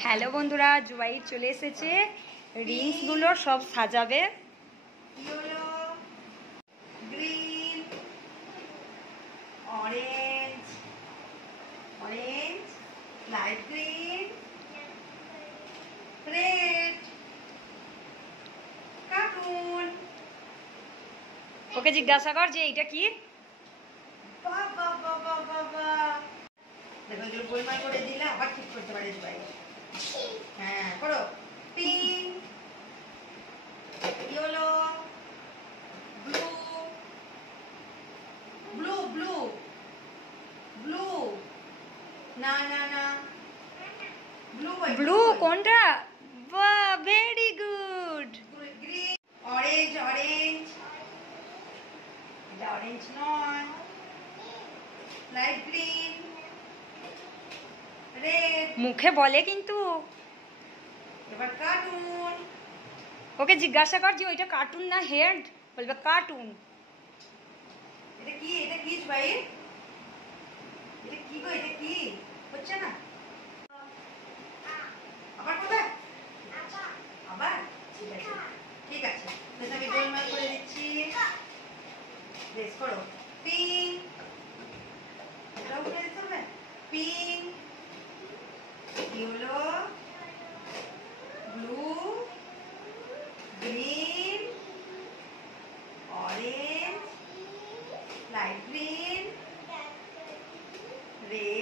হ্যালো বন্ধুরা, জুবাই চলে এসেছে। রিংস গুলো সব সাজাবে। Yellow, green, orange, light green, red, cartoon. Okay জিজ্ঞাসা কর যে এইটা কি। বাবা বাবা বাবা, দেখো এগুলো গোলমাল করে দিলে আবার ঠিক করতে পারে জুবাই। হ্যাঁ করো। Pink, yellow, blue, blue blue blue, না না না, ব্লু কোনটা? বাহ, ভেরি গুড। গ্রিন, অরেঞ্জ, এটা অরেঞ্জ নয়, লাইট গ্রিন, রেড। মুখে বলে কিন্তু। এবার কার্টুন। ওকে জিজ্ঞাসা কর যে ওইটা কার্টুন না হেড, বলবে কার্টুন। এটা কি ভাই? এটা কি গো? এটা কি হচ্ছে না? আবার করবে? আবার ঠিক আছে, তাহলে আমি গোলমাল করে দিচ্ছি। বেশ করো। পিঙ্ক, এটাও করে দিতে হবে। Pink, yellow, blue, green, orange, light green, red,